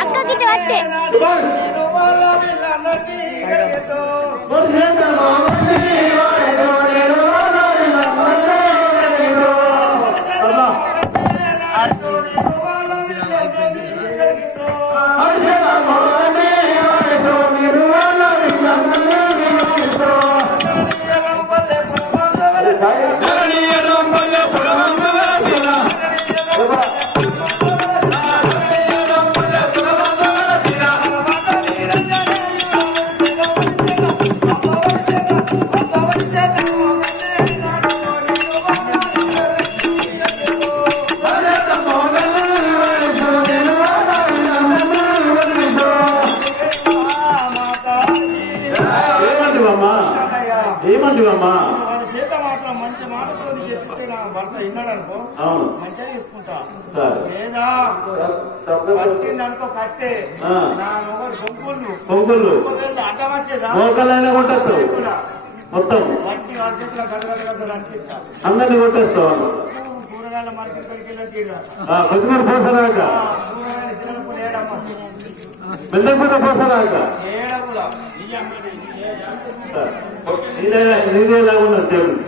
అక్కకి వస్తే సీత మాత్రం మంచి మాటతో చెప్తే నా భర్త విన్నాడు అనుకో మంచిగా తీసుకుంటా లేదా పట్టిందనుకో కట్టే నా బొంగుళ్ళు అడ్డం వచ్చేదా మొత్తం మంచి వాడి చేతిలో గదగదగదలు అనిపిస్తా అందరినీ కొట్టేస్తావు కూరగాయల మార్కెట్ వెళ్ళి కొద్దిమంది పోసరాక కూరగాయలు చిన్నప్పుడు ఏడమ్మ పెద్దపూట పోసరాక ఏడ కూడా నీదేలా ఉన్నది దేవుడు